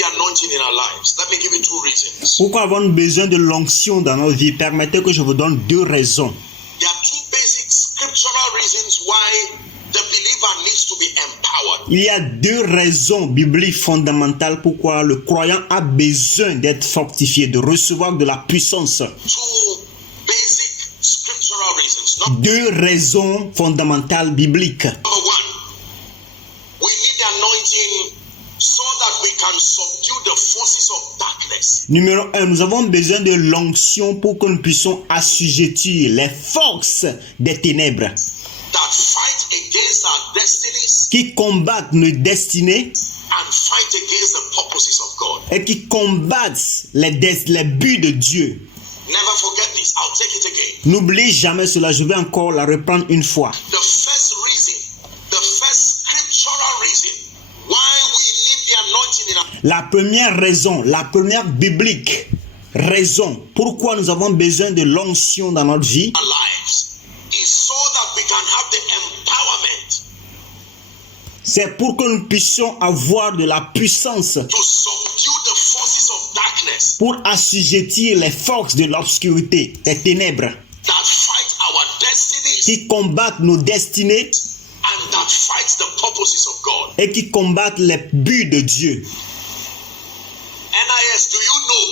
the anointing in our lives? Let me give you 2 reasons. Pourquoi avons-nous besoin de l'onction dans nos vies? Permettez que je vous donne 2 raisons. There are 2 basic scriptural reasons why the believer needs to be empowered. Il y a 2 raisons bibliques fondamentales pourquoi le croyant a besoin d'être fortifié, de recevoir de la puissance. 2 basic scriptural reasons. 2 raisons fondamentales bibliques. Number 1, we need the anointing so that we can subdue the forces of darkness. Numéro 1, nous avons besoin de l'onction pour que nous puissions assujettir les forces des ténèbres That fight against our destinies qui combattent nos destinées and fight against the purposes of God. et qui combattent les buts de Dieu. Never forget this. I'll take it again. N'oubliez jamais cela, je vais encore la reprendre une fois. The first scriptural reason why we need the anointing in our La première raison, la première biblique raison pourquoi nous avons besoin de l'onction dans notre vie, lives is so that we can have the empowerment c'est pour que nous puissions avoir de la puissance to subdue the forces of darkness pour assujettir les forces de l'obscurité, des ténèbres, that fight our destinies qui combattent nos destinées and that fights the purposes of God. et qui combattent les buts de Dieu. NIS, do you know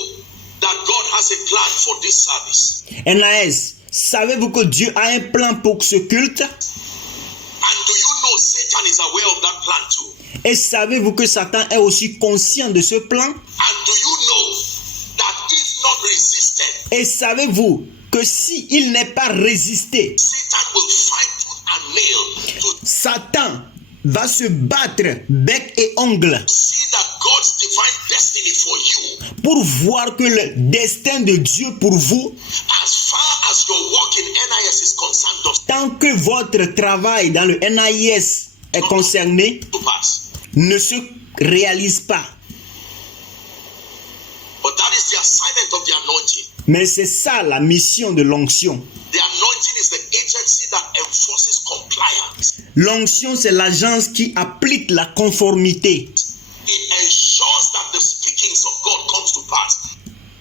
that God has a plan for this service? NAS, savez-vous que Dieu a un plan pour ce culte? And do you know Satan is aware of that plan too? Et savez-vous que Satan est aussi conscient de ce plan? And do you know that if not resisted, Et savez-vous que s'il n'est pas résisté, Satan will fight tooth and nail to Satan va se battre bec et ongle see that God's divine destiny for you, pour voir que le destin de Dieu pour vous, as far as your work in NIS is concerned, does tant que votre travail dans le NIS est concerné, to pass. ne se réalise pas. But that is the assignment of the anointing. Mais c'est ça la mission de l'onction. The anointing is the agency that enforces compliance. L'onction, c'est l'agence qui applique la conformité. It ensures that the speakings of God comes to pass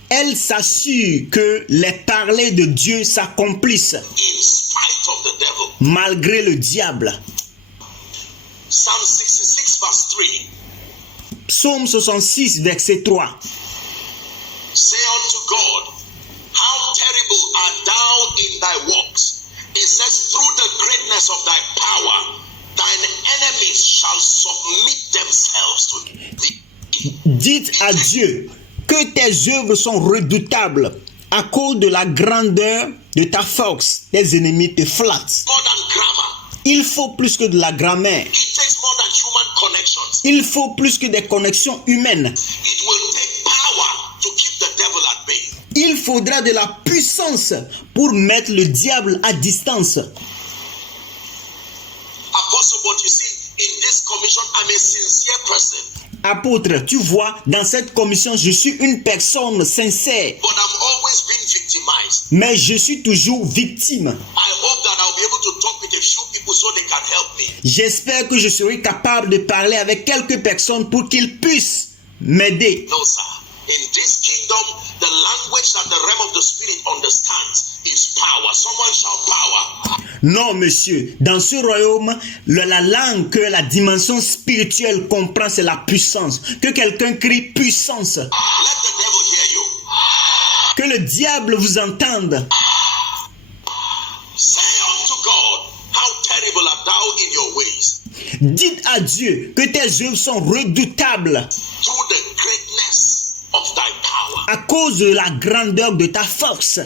Elle s'assure que les parlers de Dieu s'accomplissent in spite of the devil. malgré le diable. Psalm 66 verse 3. Psaume 66, verset 3. Say unto God, how terrible art thou in thy works. It says, through the greatness of thy power, thine enemies shall submit themselves to thee. Dites à Dieu que tes œuvres sont redoutables à cause de la grandeur de ta force. Tes ennemis te flattent. More than grammar. Il faut plus que de la grammaire. It takes more than human connections. Il faut plus que des connexions humaines. It will take power to keep the devil at bay. Il faudra de la puissance pour mettre le diable à distance. Apostle, but you see, in this commission, I'm a sincere person. Apôtre, tu vois, dans cette commission, je suis une personne sincère, But I'm always being victimized. mais je suis toujours victime. I hope that I'll be able to talk with a few people so they can help me. J'espère que je serai capable de parler avec quelques personnes pour qu'ils puissent m'aider. No, sir. In this kingdom, the language that the realm of the spirit understands is power. Someone shout power. Non, monsieur, dans ce royaume, la langue que la dimension spirituelle comprend, c'est la puissance. Que quelqu'un crie puissance. Let the devil hear you. Que le diable vous entende. Say unto God, how terrible art thou in your ways. Dites à Dieu que tes œuvres sont redoutables Through the greatness of thy power. à cause de la grandeur de ta force.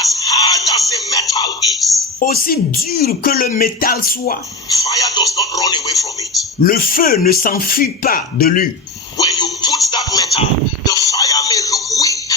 As hard as a metal is, Aussi dur que le métal soit, fire does not run away from it. le feu ne s'enfuit pas de lui. When you put that metal, the fire may look weak.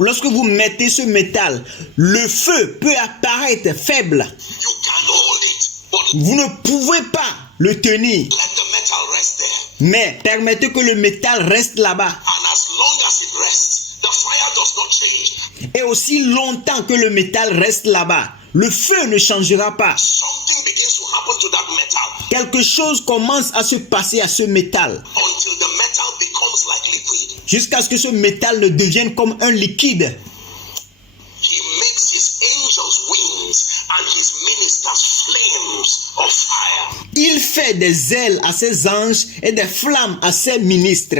Lorsque vous mettez ce métal, le feu peut apparaître faible. You can't hold it, but Vous ne pouvez pas le tenir, let the metal rest there. mais permettez que le métal reste là-bas. And as long as it rests, the fire does not change. Et aussi longtemps que le métal reste là-bas, le feu ne changera pas. Something begins to happen to that metal quelque chose commence à se passer à ce métal, until the metal becomes like liquid. jusqu'à ce que ce métal ne devienne comme un liquide. He makes his angels wings and his ministers flames of fire. Il fait des ailes à ses anges et des flammes à ses ministres.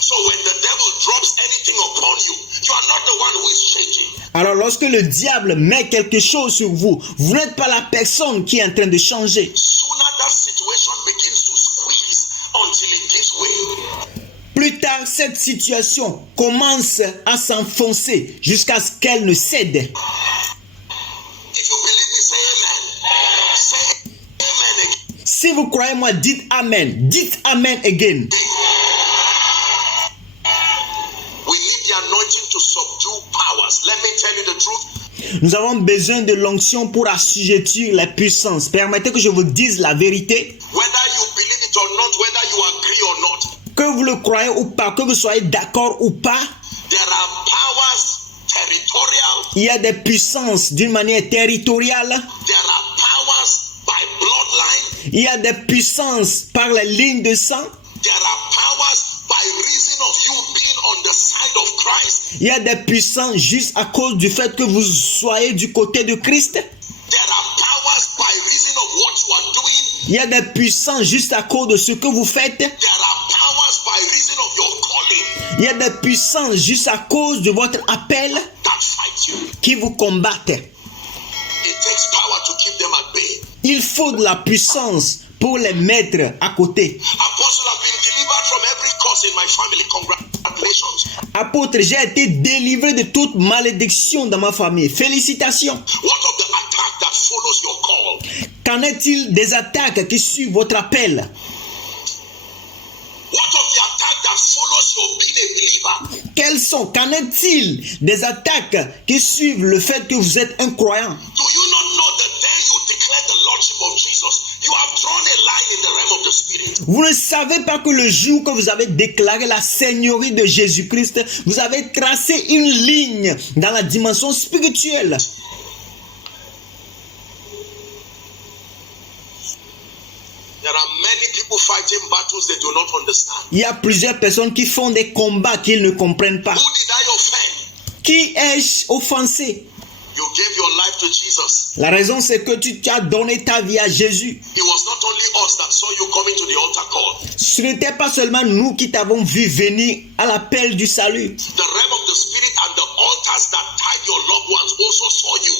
So when the devil drops anything upon you, you are not the one who is shaking. Alors lorsque le diable met quelque chose sur vous, vous n'êtes pas la personne qui est en train de changer. Sooner that situation begins to squeeze until it gives way. Plus tard, cette situation commence à s'enfoncer jusqu'à ce qu'elle ne cède. If you believe me, say amen. Say amen again. Si vous croyez moi, dites Amen. Dites Amen again. We need the anointing to subdue powers. Let me tell you the truth. Nous avons besoin de l'onction pour assujettir les puissances. Permettez que je vous dise la vérité. Whether you believe it or not, whether you agree or not, Que vous le croyez ou pas, que vous soyez d'accord ou pas, there are powers territorial. il y a des puissances d'une manière territoriale. There are powers by bloodline. Il y a des puissances par les lignes de sang. There are powers by reason of you being on the side of Christ. Il y a des puissances juste à cause du fait que vous soyez du côté de Christ. There are powers by reason of what you are doing. Il y a des puissances juste à cause de ce que vous faites. There are powers by reason of your calling Il y a des puissances juste à cause de votre appel that fight you. qui vous combattent. It takes power to keep them at bay. Il faut de la puissance pour les mettre à côté. Apostle, have been delivered from every curse in my family. Congratulations. Apôtre, j'ai été délivré de toute malédiction dans ma famille. Félicitations. What of the attack that follows your call? Qu'en est-il des attaques qui suivent votre appel? What of the attack that follows your being a believer? Quels sont, qu'en est-il des attaques qui suivent le fait que vous êtes un croyant? Do you not know the day you declare the Lordship of Jesus, you have drawn a line in the realm of the Spirit? Vous ne savez pas que le jour que vous avez déclaré la seigneurie de Jésus-Christ, vous avez tracé une ligne dans la dimension spirituelle. There are many people fighting battles they do not understand. Il y a plusieurs personnes qui font des combats qu'ils ne comprennent pas. Who did I offend? Qui ai-je offensé? You gave your life to Jesus. La raison, c'est que tu as donné ta vie à Jésus. It was not only us that saw you coming to the altar call. Ce n'était pas seulement nous qui t'avons vu venir à l'appel du salut. The realm of the Spirit and the altars that tied your loved ones also saw you.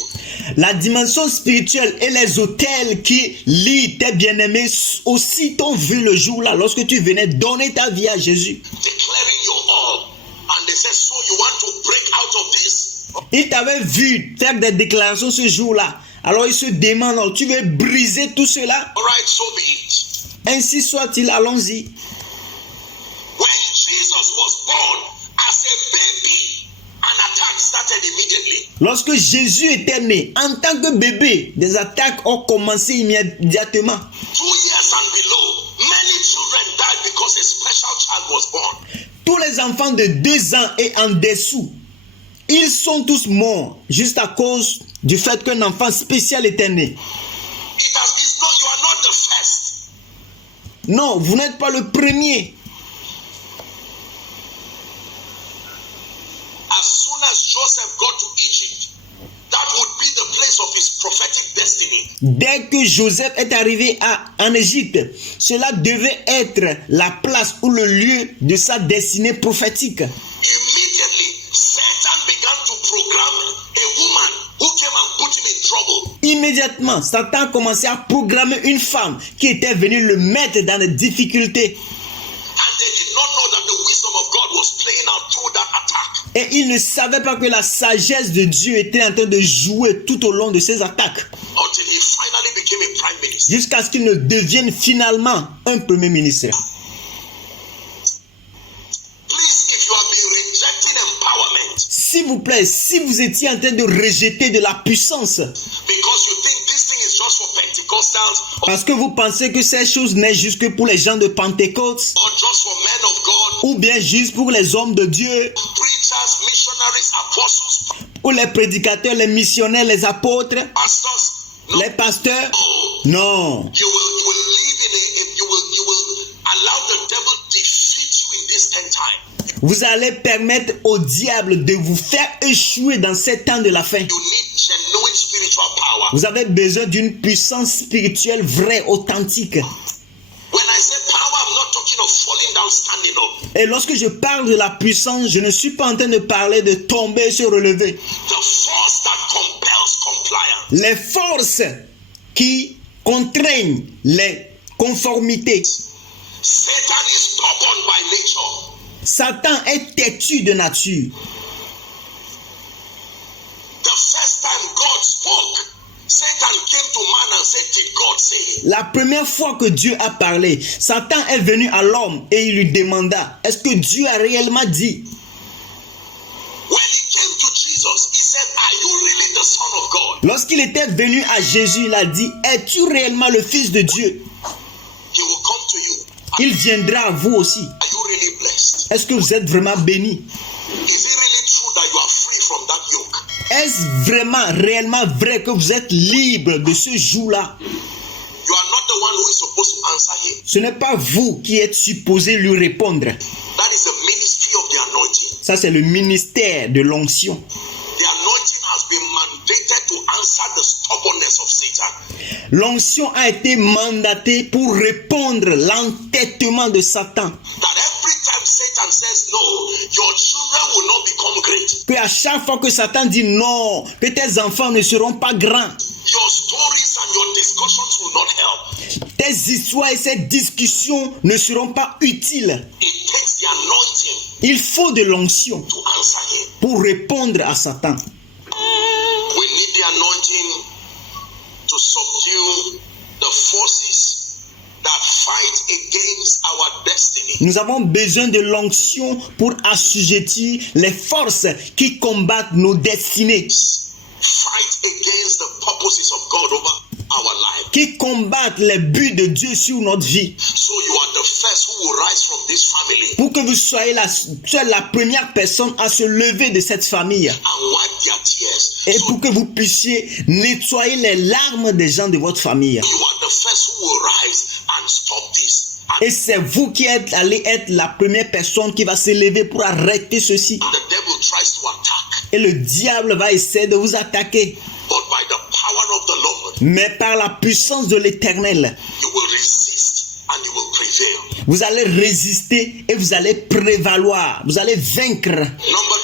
La dimension spirituelle et les autels qui lient tes bien-aimés aussi t'ont vu le jour-là, lorsque tu venais donner ta vie à Jésus. Declaring your all. And they said, so you want to break out of this? Ils t'avaient vu faire des déclarations ce jour-là. Alors ils se demandent, alors, tu veux briser tout cela? All right, so be it. Ainsi soit-il, allons-y. When Jesus was born as a baby, an attack started immediately. Lorsque Jésus était né, en tant que bébé, des attaques ont commencé immédiatement. 2 years and below, many children died because a special child was born. Tous les enfants de 2 ans et en dessous, ils sont tous morts juste à cause du fait qu'un enfant spécial était né. You are not the first. Non, vous n'êtes pas le premier. As soon as Joseph got to Egypt, that would be the place of his prophetic destiny. Dès que Joseph est arrivé en Égypte, cela devait être la place ou le lieu de sa destinée prophétique. Immediately, Satan began to program a woman who came and put him in trouble. Immédiatement, Satan a commencé à programmer une femme qui était venue le mettre dans des difficultés. And they did not know that the wisdom of God was playing out through that attack. Et ils ne savaient pas que la sagesse de Dieu était en train de jouer tout au long de ces attaques. Until he finally became a prime minister. Jusqu'à ce qu'il ne devienne finalement un premier ministre. Please, if you have been rejecting empowerment, S'il vous plaît, si vous étiez en train de rejeter de la puissance, because you think this thing is just for Pentecostals parce que vous pensez que ces choses n'est juste que pour les gens de Pentecôte, or just for men of God, ou bien juste pour les hommes de Dieu, preachers, missionaries, apostles, ou les prédicateurs, les missionnaires, les apôtres, pastors, no, les pasteurs, no. Non. You will live you will allow the devil defeat you in this end time. Vous allez permettre au diable de vous faire échouer dans ces temps de la fin. You need genuine spiritual power. Vous avez besoin d'une puissance spirituelle vraie, authentique. When I say power, I'm not talking of falling down, standing up. Et lorsque je parle de la puissance, je ne suis pas en train de parler de tomber et se relever. The force that compels compliance. Les forces qui contraignent les conformités. Satan is stubborn by nature. Satan est têtu de nature. The first time God spoke, Satan came to man and said, did God say it? La première fois que Dieu a parlé, Satan est venu à l'homme et il lui demanda, est-ce que Dieu a réellement dit? When he came to Jesus, he said, are you really the Son of God? Lorsqu'il était venu à Jésus, il a dit, es-tu réellement le Fils de Dieu? He will come to you. Il viendra à vous aussi. Are you really blessed? Est-ce que vous êtes vraiment bénis? Is it really true that you are free from that yoke? Est-ce vraiment, réellement vrai que vous êtes libre de ce joug-là? You are not the one who is supposed to answer him. Ce n'est pas vous qui êtes supposé lui répondre. That is the ministry of the anointing. Ça, c'est le ministère de l'onction. The anointing has been mandated to answer the stubbornness of Satan. L'onction a été mandatée pour répondre à l'entêtement de Satan. That every time Satan says no, your children will not become great. Que à chaque fois que Satan dit non, que tes enfants ne seront pas grands. Your stories and your discussions will not help. Tes histoires et ces discussions ne seront pas utiles. It takes the anointing Il faut de l'onction to answer him. pour répondre à Satan. We need the anointing to subdue the forces that fight against our destiny. Nous avons besoin de l'onction pour assujettir les forces qui combattent nos destinées, Fight against the purposes of God over our life. qui combattent les buts de Dieu sur notre vie. So you are the first who will rise from this family Pour que vous soyez la première personne à se lever de cette famille. and wipe their tears. Et So pour que vous puissiez nettoyer les larmes des gens de votre famille. you are the first who will rise and stop this. And Et c'est vous qui allez être la première personne qui va se lever pour arrêter ceci. the devil tries to attack, Et le diable va essayer de vous attaquer. but by the power of the Lord, Mais par la puissance de l'Éternel, you will resist and you will prevail. vous allez résister et vous allez prévaloir. Vous allez vaincre. Number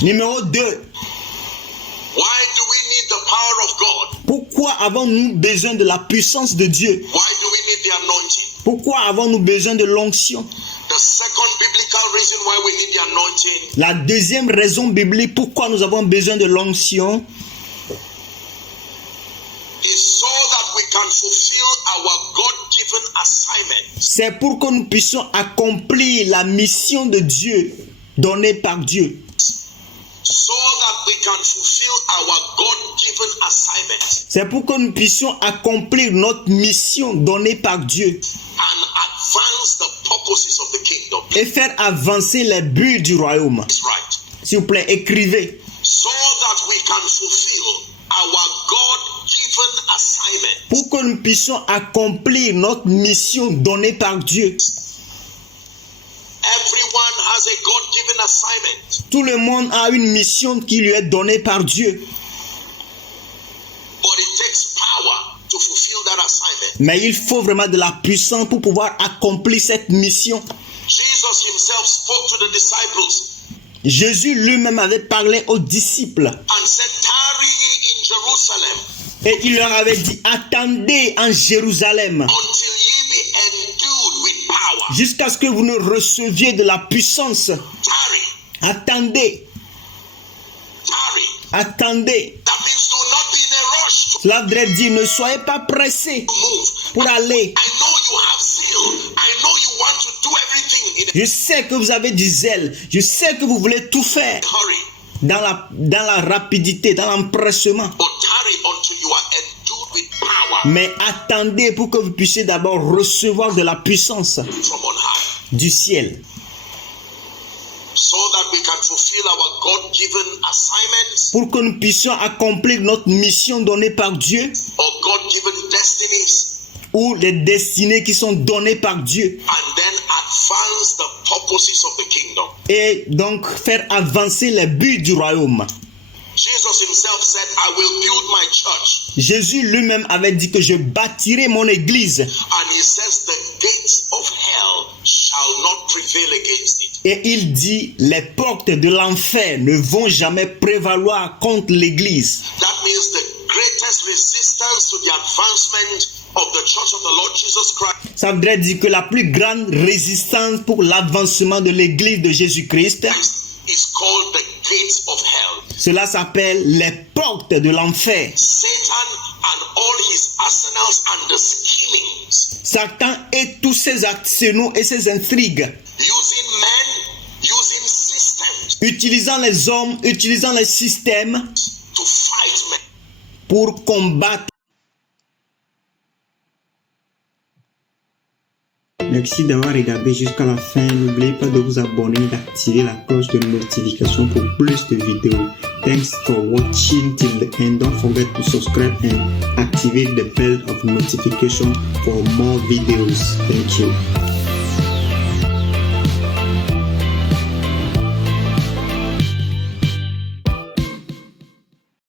2, Numéro 2. why do we need the power of God? Pourquoi avons-nous besoin de la puissance de Dieu? Why do we need the anointing? Pourquoi avons-nous besoin de l'onction? The second biblical reason why we need the anointing La deuxième raison biblique pourquoi nous avons besoin de l'onction, is so that we can fulfill our God-given assignment. c'est pour que nous puissions accomplir la mission de Dieu donnée par Dieu. So that we can fulfill our God-given assignment C'est pour que nous puissions accomplir notre mission donnée par Dieu and advance the purposes of the kingdom. et faire avancer les buts du royaume. That's right. S'il vous plaît, écrivez. So that we can fulfill our God-given assignment. Pour que nous puissions accomplir notre mission donnée par Dieu. Everyone has a God-given assignment, Tout le monde a une mission qui lui est donnée par Dieu. but it takes power to fulfill that assignment. Mais il faut vraiment de la puissance pour pouvoir accomplir cette mission. Jesus himself spoke to the disciples Jésus lui-même avait parlé aux disciples and said, tarry ye in Jerusalem et il leur avait dit, attendez en Jérusalem until ye be endued with power. jusqu'à ce que vous ne receviez de la puissance. Tarry, Attendez, tarry. attendez. That means do not be in a rush to Cela voudrait dire, ne soyez pas pressés move. pour aller. I know you have zeal. I know you want to do everything in Je sais que vous avez du zèle. Je sais que vous voulez tout faire a hurry, dans la rapidité, dans l'empressement. but tarry until you are endued with power Mais attendez pour que vous puissiez d'abord recevoir de la puissance from on high, du ciel. so that we can fulfill our God-given assignments Pour que nous puissions accomplir notre mission donnée par Dieu or God-given destinies ou les destinées qui sont données par Dieu. and then advance the purposes of the kingdom. Et donc faire avancer les buts du royaume. Jesus himself said, I will build my church. Jésus lui-même avait dit que je bâtirai mon église. And he says, the gates of hell shall not prevail against it. Et il dit, les portes de l'enfer ne vont jamais prévaloir contre l'église. That means the greatest resistance to the advancement of the church of the Lord Jesus Christ Ça voudrait dire que la plus grande résistance pour l'avancement de l'église de Jésus-Christ, is called the gates of hell. cela s'appelle les portes de l'enfer. Satan and all his arsenals and the schemings, Satan et tous ses arsenaux et ses intrigues, using men, using systems utilisant les hommes, utilisant les systèmes to fight men. pour combattre. Merci d'avoir regardé jusqu'à la fin. N'oubliez pas de vous abonner et d'activer la cloche de notification pour plus de vidéos. Thanks for watching till the end. Don't forget to subscribe and activate the bell of notification for more videos. Thank you.